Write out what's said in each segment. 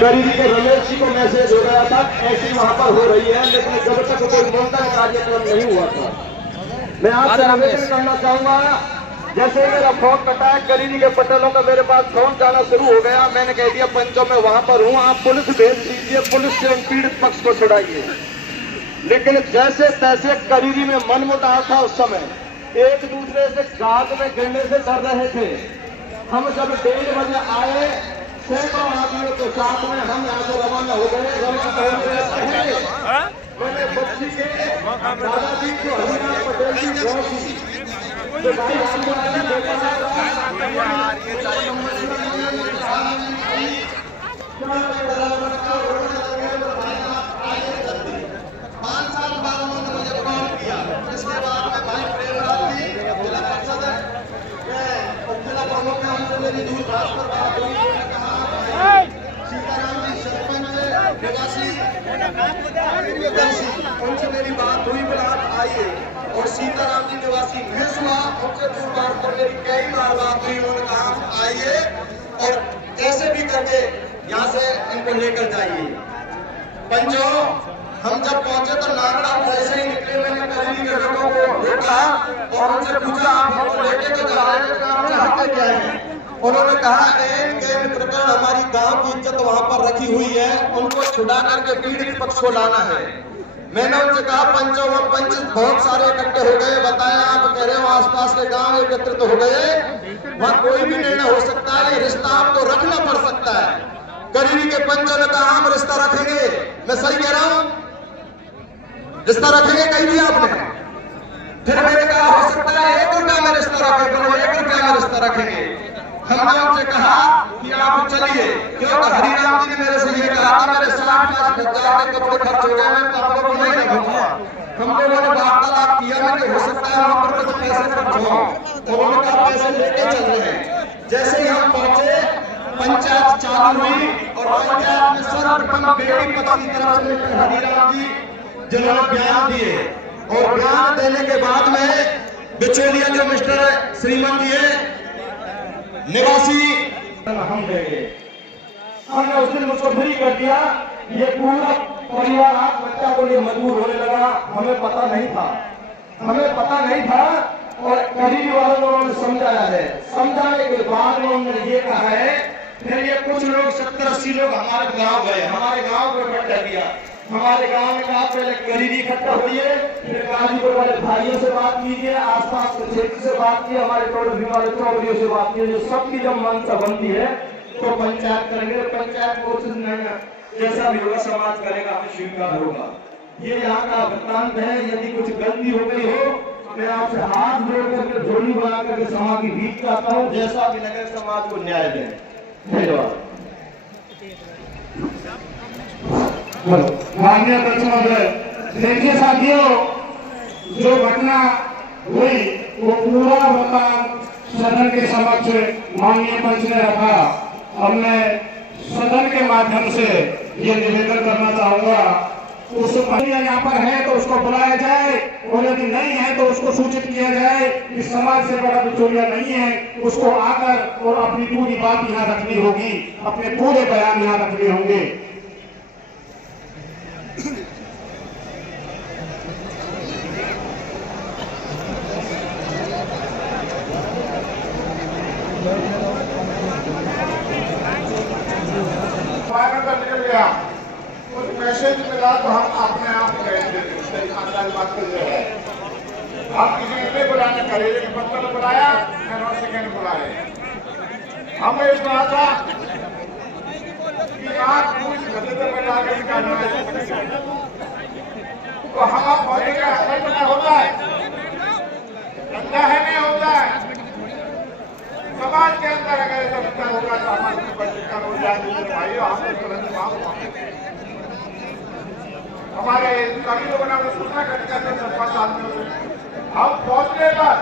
करीबी के रमेश जी को मैसेज हो गया था ऐसी वहां पर हो रही है, लेकिन जब तक कोई मुंडन कार्यक्रम नहीं हुआ था। मैं आपसे आवेदन करना चाहूंगा, जैसे मेरा फोन कटा है, करीबी के पटेलों का मेरे पास फोन जाना शुरू हो गया, मैंने कह दिया पंचों में वहां पर हूं, आप पुलिस भेज दीजिए, पुलिस से पीड़ित पक्ष को छुड़ाइए। लेकिन जैसे तैसे करीबी में मनमुटाव था उस समय, एक दूसरे से गाद में गिरने से डर रहे थे। हम जब 1:30 बजे आए, सैकड़ों आदमियों के साथ में हम यहाँ से रवाना हो गए। मैंने बच्ची के दादाजी को हरियाणा पटेल की थी, तो भाई आपको उनसे मेरी बात हुई, बोला आप आइए। और सीताराम जी निवासी महसुआ उनसे दूर बात पर मेरी कई बार बात हुई, उन्होंने कहा आइए और कैसे भी करके यहाँ से इनको लेकर जाइए। पंचों, हम जब पहुंचे तो नागड़ा जैसे ही निकले, मैंने करीबी के लोगों को देखा और उनसे पूछा आप हमको लेके तो जा रहे हैं, आप चाहते क्या है? उन्होंने कहा एक प्रकरण हमारी गांव की इज्जत वहां पर रखी हुई है, उनको छुड़ा करके पीड़ित पक्ष को लाना है। मैंने उनसे कहा पंचों, वो पंच बहुत सारे इकट्ठे हो गए, बताया आप कह रहे हो आसपास के गांव एकत्रित हो गए, वहां कोई भी निर्णय हो सकता है, रिश्ता आपको रखना पड़ सकता है। करीबी के पंचों ने कहा हम रिश्ता रखेंगे। मैं सही कह रहा हूं? रिश्ता रखेंगे कही थी आपने। फिर मैंने कहा हो सकता है 1 रुपया में रिश्ता रखेंगे, 1 रुपया में रिश्ता रखेंगे। हमने उनसे कहा कि आप चलिए, क्योंकि हरिराम जी ने मेरे से ये कहा था मेरे 60,000 के कपड़े खर्च हो गए, मैं आपको नहीं रखूंगा। हम लोगों ने वार्तालाप किया, मैंने हो सकता है वहां पर कुछ पैसे खर्च हो, उन्होंने कहा पैसे लेके चल रहे हैं। जैसे ही हम पहुंचे, पंचायत चालू हुई और पंचायत में सर्वप्रथम बेटी पक्ष की तरफ से हरिराम जी जिन्होंने बयान दिए, और बयान देने के बाद में बिचौलिया जो मिस्टर श्रीमन जी निवासी हम देंगे। हमने उस दिन मुझको फ्री कर दिया, ये पूरा परिवार आज बच्चा को लिए मजबूर होने लगा। हमें पता नहीं था और करीबी वालों ने उन्होंने समझाया है। समझाने के बाद उन्होंने ये कहा है, फिर ये कुछ लोग 70-80 लोग हमारे गांव गए, हमारे गांव को इकट्ठा किया। हमारे गांव में कहा पहले करीबी इकट्ठा होइए, फिर गाजीपुर वाले भाइयों से बात कीजिए, आसपास के क्षेत्र से बात की, हमारे टोटल वाले चौधरियों से बात की, जो सबकी जब मंशा बनती है तो पंचायत करेंगे। पंचायत को जैसा भी होगा समाज करेगा, हमें स्वीकार होगा। ये यहाँ का वृत्तांत है। यदि कुछ गलती हो गई हो, मैं आपसे हाथ जोड़ करके जोड़ी बना करके समाज की भीख चाहता हूँ, जैसा भी लगे समाज को न्याय दें। धन्यवाद। माननीय अध्यक्ष महोदय, देखिए साथियों, जो घटना हुई वो पूरा वृत्तांत सदन के समक्ष माननीय पंच ने रखा। अब मैं सदन के माध्यम से ये निवेदन करना चाहूंगा, उस महिला यहाँ पर है तो उसको बुलाया जाए, और यदि नहीं है तो उसको सूचित किया जाए कि समाज से बड़ा बिचौलिया नहीं है, उसको आकर और अपनी पूरी बात यहाँ रखनी होगी, अपने पूरे बयान यहाँ रखने होंगे। निकल गया, कुछ मैसेज मिला तो हम अपने आप गए थे। बात कर रहे हैं, आप किसी ने बुलाने करेंगे, पत्थर ने बुलाया, सेकेंड बुलाए। हमें इस कहा था कि आप कुछ गद्दे पे बैठा के निकालना है, तो हम आप पौधे का असर बना होता है, धंधा है नहीं होता है। समाज के अंदर अगर ऐसा विचार होगा तो हमारे चिंतन हो जाएगी। भाइयों, हम तुरंत माफ मांगे। हमारे सभी लोगों ने सूचना करके 10-5 आदमियों से हम पहुंचने पर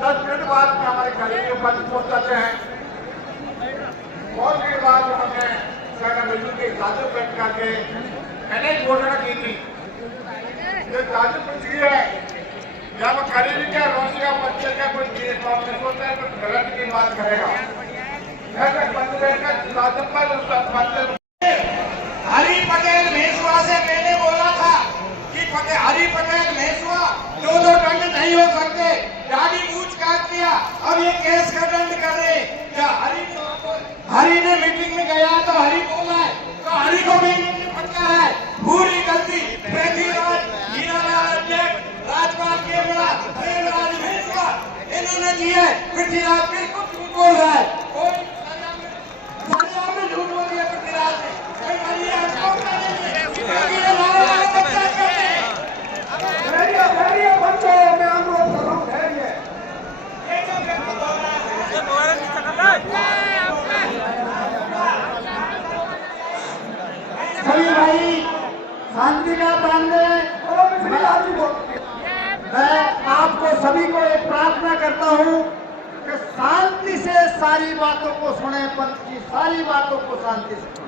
10 मिनट बाद में हमारे करीबी पर पहुंच जाते हैं। पहुंचने के बाद उन्होंने सेना मिलजुल के साजो बैठ करके मैंने घोषणा की थी, जो साजो कुछ है जब करीबी का रोशी का बच्चे का कोई केस आपने सोचा है तो गलत की बात करेगा। हरि पटेल मेसुआ से मैंने बोला था कि हरि पटेल मेसुआ 2-2 दंड नहीं हो सकते, गाड़ी मूछ काट दिया, अब ये केस का दंड कर रहे। क्या हरि ने मीटिंग में गया तो हरि बोला है, तो हरि को भी पटका है। पूरी गलती पृथ्वीराज, हीरालाल अध्यक्ष, राजपाल केवड़ा, प्रेमराज मेसुआ इन्होंने की है। पृथ्वीराज बिल्कुल झूठ बोल रहा है, कोई सजा में झूठ बोल दिया पृथ्वीराज ने। सभी भाई शांति का पांडे, मैं आपको सभी को एक प्रार्थना करता हूं कि शांति से सारी बातों को सुने, पंच की सारी बातों को शांति से सुने।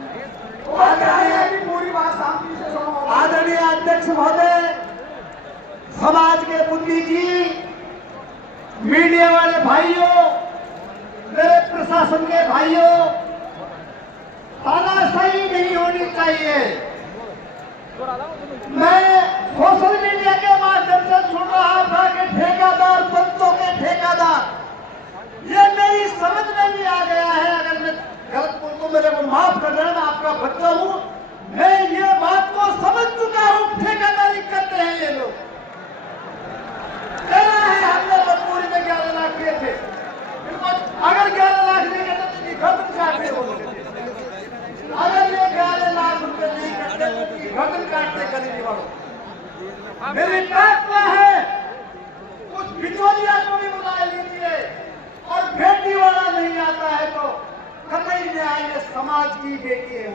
पूरी बात शांति से सुनो। आदरणीय अध्यक्ष महोदय, समाज के बुद्धिजीवी, मीडिया वाले भाइयों, मेरे प्रशासन के भाइयों, तानाशाही नहीं होनी चाहिए। मैं सोशल मीडिया के माध्यम से सुन रहा था कि ठेकेदार, पंचों के ठेकेदार, ये मेरी समझ में भी आ गया है। अगर मैं गलत बोल तो मेरे को माफ कर देना, मैं आपका बच्चा हूं। मैं ये बात को समझ चुका हूं, ठेकेदारी करते हैं ये लोग। कहना है हमने मजबूरी में 11 लाख दिए थे, अगर 11 लाख नहीं करते तो गर्दन काटते बोलोगे। अगर ये 11 लाख रुपए नहीं करते तो गर्दन काटते गरीबी वालों। मेरी प्रार्थना है उस बिचौलिया को भी बुला लीजिए, और बेटी वाला नहीं आता है तो कतई न्याय ये समाज की बेटी है,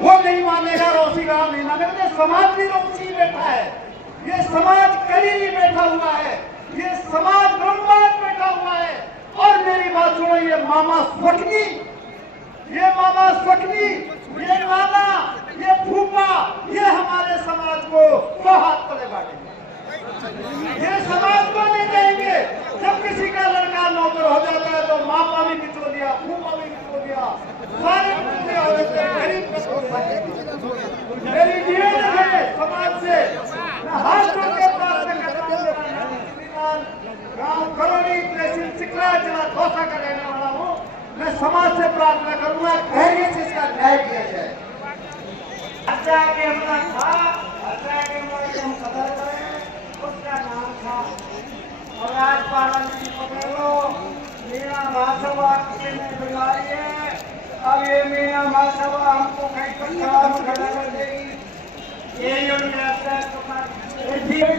वो नहीं मानेगा, रोसीगा नहीं मानेगा। समाज भी रोसी बैठा है, ये समाज करीबी बैठा हुआ है, ये समाज ब्रह्मांड बैठा हुआ है। और मेरी बात सुनो, ये मामा स्वकनी, ये नाना, ये फूफा, ये हमारे समाज को 100 हाथ तले बांटेंगे। ये समाज को नहीं देंगे। जब किसी का लड़का नौकर हो जाता है तो मामा भी बिचो दिया, फूफा भी बिचो दिया, सारे हो जाते हैं। गरीब मेरी निवेदन है समाज से, मैं हाथ जोड़ के प्रार्थना करता हूं। गांव करोड़ी तहसील सिकला जिला दौसा का रहने वाला हूं। मैं समाज से प्रार्थना करूंगा, धैर्य से इसका न्याय किया जाए। हत्या के हमला था, हत्या के हमला हम कदर करें, उसका नाम था। और आज पार्लियामेंट पटेलो मीना महासभा किसी ने बुलाई है। अब ये मीना महासभा हमको कहीं पर खड़ा कर देगी। ये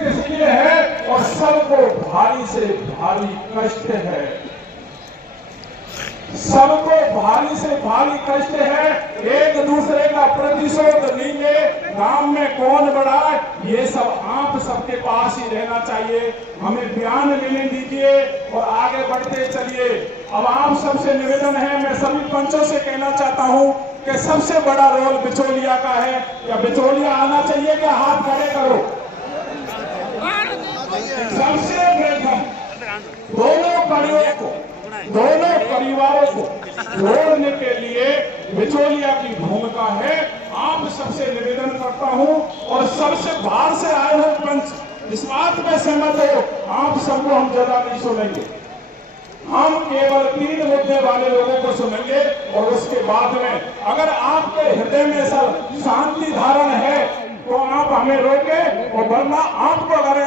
इसलिए है और सबको भारी से भारी कष्ट है, सबको भारी से भारी कष्ट है। एक दूसरे का प्रतिशोध लीजिए, गांव में कौन बड़ा है, ये सब आप सबके पास ही रहना चाहिए। हमें बयान लेने दीजिए और आगे बढ़ते चलिए। अब आप सबसे निवेदन है, मैं सभी पंचों से कहना चाहता हूं कि सबसे बड़ा रोल बिचौलिया का है। या बिचौलिया आना चाहिए, क्या हाथ खड़े करो। सबसे प्रथम दोनों परिवारों को जोड़ने के लिए बिचौलिया की भूमिका है। आप सबसे निवेदन करता हूं और सबसे बाहर से आए हो पंच इस बात में सहमत हो, आप सबको हम ज्यादा नहीं सुनेंगे। हम केवल 3 मुद्दे वाले लोगों को सुनेंगे और उसके बाद में अगर आपके हृदय में सब शांति धारण है तो आप हमें रोके, और वरना आपको अगर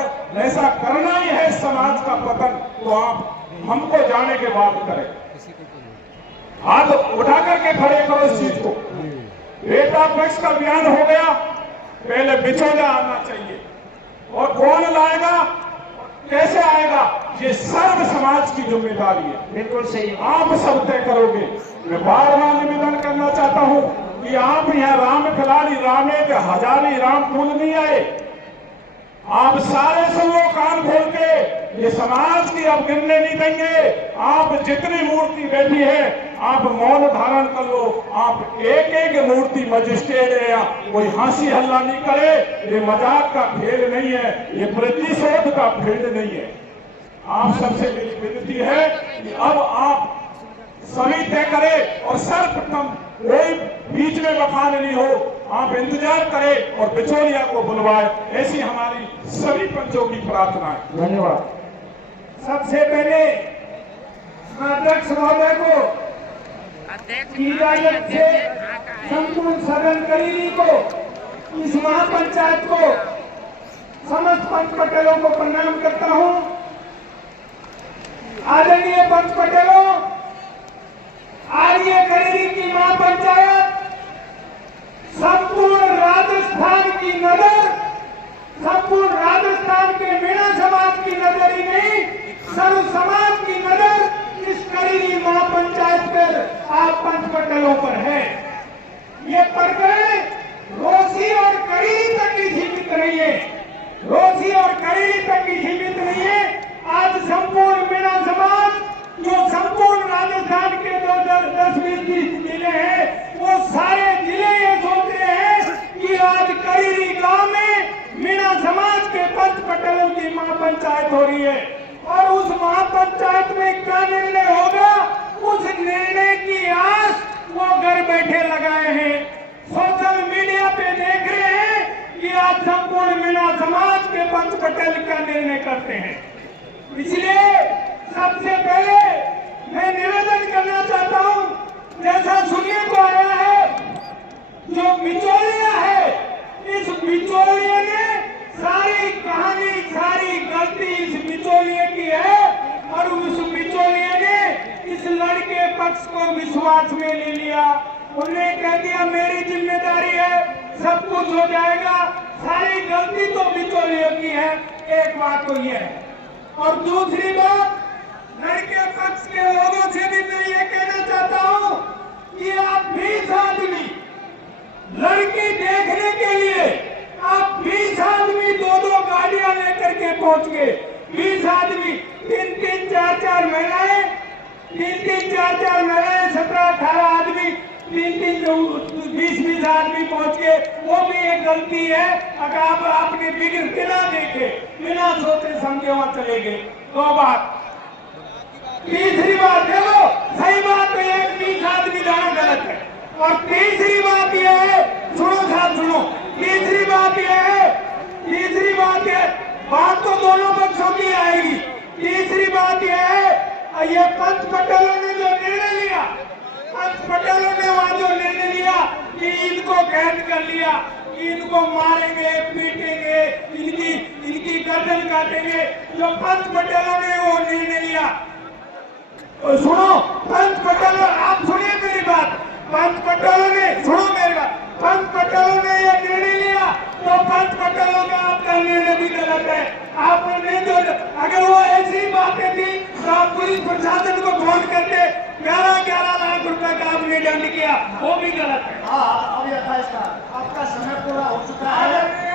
ऐसा करना ही है समाज का पतन तो आप हमको जाने के बाद करें। हाथ उठा करके खड़े करो इस चीज को। बेटा पक्ष का बयान हो गया, पहले बिचौलिया आना चाहिए। और कौन लाएगा, कैसे आएगा, ये सर्व समाज की जिम्मेदारी है। बिल्कुल सही, आप सब तय करोगे। मैं बार बार निवेदन करना चाहता हूं कि आप यहाँ राम खिलाड़ी, रामे के हजारी राम फूल नहीं आए। आप सारे सुन लो कान खोल के, ये समाज की अब गिरने नहीं देंगे। आप जितनी मूर्ति बैठी है आप मौन धारण कर लो। आप एक एक मूर्ति मजिस्ट्रेट है, या कोई हंसी हल्ला नहीं करे। ये मजाक का खेल नहीं है, ये प्रतिशोध का फील्ड नहीं है। आप सबसे मेरी विनती है कि अब आप सभी तय करे और सर्वप्रथम कोई बीच में वफा नहीं हो, आप इंतजार करें और बिचौलिया को बुलवाए, ऐसी हमारी सभी पंचों की प्रार्थना है। धन्यवाद। सबसे पहले अध्यक्ष महोदय को इजाजत से संपूर्ण सदन करीबी को, इस महापंचायत को, समस्त पंच पटेलों को प्रणाम करता हूं। आदरणीय पंच पटेलों, आज ये करेरी की महापंचायत संपूर्ण राजस्थान की नजर, संपूर्ण राजस्थान के मीणा समाज की नजर ही नहीं, सर्व समाज की नजर इस करेरी महापंचायत पर आप पंच पटेलों पर है। ये प्रकरण रोसी और करेरी तक ही सीमित नहीं है, रोसी और करेरी तक ही सीमित नहीं है। आज संपूर्ण मीणा समाज, जो संपूर्ण राजस्थान के 10-20 जिले हैं, वो सारे जिले ये सोच रहे हैं कि आज करेरी गांव में मीणा समाज के पंच पटेलों की महापंचायत हो रही है और उस महापंचायत में क्या निर्णय होगा, उस निर्णय की आस वो घर बैठे लगाए हैं। सोशल मीडिया पे देख रहे हैं कि आज संपूर्ण मीणा समाज के पंच पटेल का निर्णय करते हैं। इसलिए सबसे पहले मैं निवेदन करना चाहता हूं, जैसा सुनने को आया है, जो बिचौलिया है, इस बिचौलिए ने सारी कहानी, सारी गलती इस बिचौलिए की है और उस बिचौलिए ने इस लड़के पक्ष को विश्वास में ले लिया। उन्होंने कह दिया मेरी जिम्मेदारी है, सब कुछ हो जाएगा, सारी गलती तो बिचौलिए की है। एक बात तो यह है। और दूसरी बात, लड़के पक्ष के लोगों से भी मैं ये कहना चाहता हूं कि आप 20 आदमी लड़की देखने के लिए, आप 20 आदमी 2-2 गाड़ियां लेकर के पहुंच गए। 20 आदमी, 3-3, 4-4 महिलाएं, 3-3, 4-4 महिलाएं, 17-18 आदमी, 3-3, 20-20 आदमी पहुंच गए। वो भी एक गलती है। अगर आप आपने बिना देखे, बिना सोचे समझे वहां चले गए। 2 बात। तीसरी बात, देखो सही बात तो ये 20 आदमी जाना गलत है। और तीसरी बात यह है, सुनो साहब सुनो, तीसरी बात यह है, बात तो दोनों पक्षों की आएगी। तीसरी बात यह है, ये पंच पटेलों ने जो निर्णय लिया, पंच पटेलों ने वहां जो निर्णय लिया कि इनको कैद कर लिया, इनको मारेंगे, पीटेंगे, इनकी गर्दन काटेंगे, जो पंच पटेलों ने वो निर्णय लिया। सुनो, पंच पटेलों, आप सुनिए मेरी बात, पंच पटेलों ने, सुनो मेरी बात, पंच पटेलों ने यह निर्णय लिया तो पंच पटेलों का आपका निर्णय भी गलत है। आपने जो, अगर वो ऐसी बातें थी तो आप पुलिस प्रशासन को फोन करके 11-11 लाख रुपए का आपने दंड किया, वो भी गलत है। हाँ, अब यथास्थिति आपका समय पूरा हो चुका है।